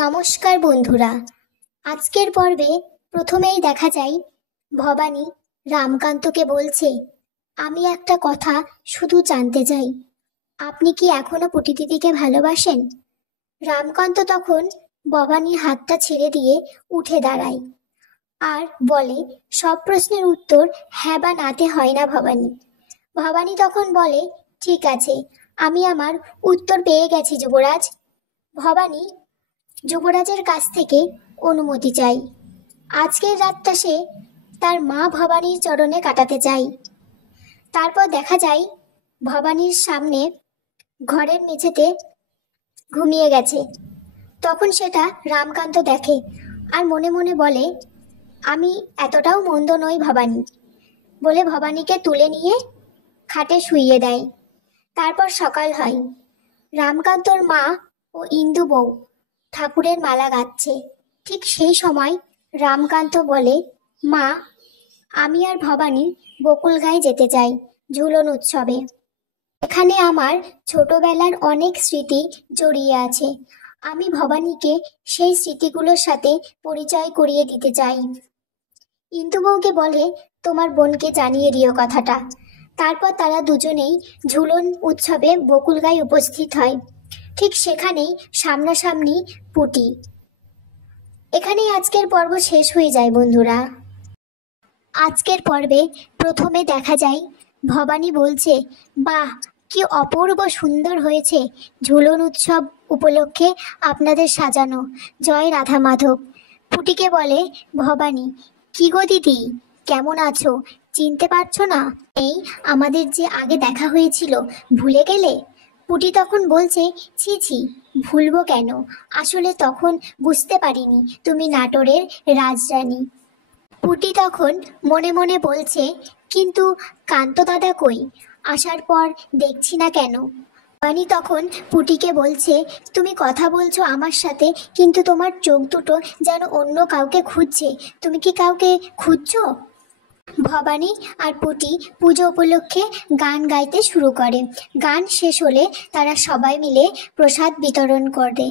নমস্কার বন্ধুরা। আজকের পর্বে প্রথমেই দেখা যায় ভবানী রামকান্তকে বলছে, আমি একটা কথা শুধু জানতে চাই, আপনি কি এখনো পুটি দিদিকে ভালোবাসেন? রামকান্ত তখন ভবানীর হাতটা ছেড়ে দিয়ে উঠে দাঁড়ায় আর বলে, সব প্রশ্নের উত্তর হ্যাঁ বা নাতে হয় না ভবানী। ভবানী তখন বলে, ঠিক আছে, আমি আমার উত্তর পেয়ে গেছি যুবরাজ। ভবানী যুবরাজের কাছ থেকে অনুমতি চাই। আজকের রাতটা সে তার মা ভবানীর চরণে কাটাতে চাই। তারপর দেখা যায় ভবানীর সামনে ঘরের মেঝেতে ঘুমিয়ে গেছে। তখন সেটা রামকান্ত দেখে আর মনে মনে বলে, আমি এতটাও মন্দ নই ভবানী, বলে ভবানীকে তুলে নিয়ে খাটে শুইয়ে দেয়। তারপর সকাল হয়। রামকান্তর মা ও ইন্দু বউ ঠাকুরের মালা গাচ্ছে। ঠিক সেই সময় রামকান্ত বলে, মা, আমি আর ভবানী বকুলগাঁয়ে যেতে চাই ঝুলন উৎসবে। এখানে আমার ছোটবেলার অনেক স্মৃতি জড়িয়ে আছে। আমি ভবানীকে সেই স্মৃতিগুলোর সাথে পরিচয় করিয়ে দিতে চাই। ইন্দু বউকে বলে, তোমার বোনকে জানিয়ে দিও কথাটা। তারপর তারা দুজনেই ঝুলন উৎসবে বকুলগাঁয়ে উপস্থিত হয়। ঠিক সেখানেই সামনাসামনি পুটি। এখানেই আজকের পর্ব শেষ হয়ে যায় বন্ধুরা। আজকের পর্বে প্রথমে দেখা যায় ভবানী বলছে, বাহ, কি অপূর্ব সুন্দর হয়েছে ঝুলন উৎসব উপলক্ষে আপনাদের সাজানো, জয় রাধা মাধব। পুটিকে বলে ভবানী, কি গো দিদি, কেমন আছো? চিনতে পারছো না? এই আমাদের যে আগে দেখা হয়েছিল, ভুলে গেলে? পুটি তখন বলছে, ছি ছি, ভুলবো কেন? আসলে তখন বুঝতে পারিনি তুমি নাটোরের রাজরানী। পুটি তখন মনে মনে বলছে, কিন্তু কান্ত দাদা কই? আসার পর দেখছি না কেন? বানি তখন পুটিকে বলছে, তুমি কথা বলছো আমার সাথে, কিন্তু তোমার চোখ দুটো যেন অন্য কাউকে খুঁজছে। তুমি কি কাউকে খুঁজছো? ভবানী আর পুটি পুজো উপলক্ষে গান গাইতে শুরু করে। গান শেষ হলে তারা সবাই মিলে প্রসাদ বিতরণ করে।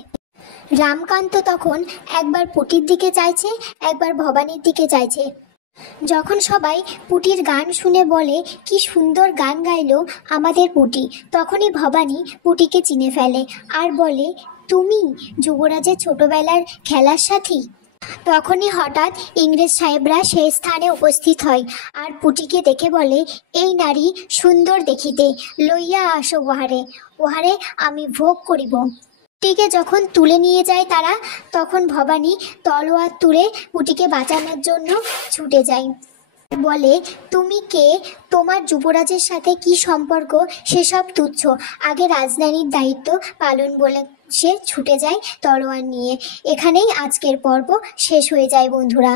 রামকান্ত তখন একবার পুটির দিকে চাইছে, একবার ভবানীর দিকে চাইছে। যখন সবাই পুটির গান শুনে বলে, কি সুন্দর গান গাইলো আমাদের পুটি, তখনই ভবানী পুটিকে চিনে ফেলে আর বলে, তুমি যুবরাজের ছোটবেলার খেলার সাথী? তখনই হঠাৎ ইংরেজ সাহেবরা সেই স্থানে উপস্থিত হয় আর পুটিকে দেখে বলে, এই নারী সুন্দর দেখিতে, লইয়া আসো ওহারে, ওহারে আমি ভোগ করিব। পুটিকে যখন তুলে নিয়ে যায় তারা, তখন ভবানী তলোয়ার তুলে পুটিকে বাঁচানোর জন্য ছুটে যায়। বলে, তুমি কে? তোমার যুবরাজের সাথে কি সম্পর্ক? সেসব তুচ্ছ, আগে রাজধানীর দায়িত্ব পালন, বলে সে ছুটে যায় তলোয়ার নিয়ে। এখানেই আজকের পর্ব শেষ হয়ে যায় বন্ধুরা।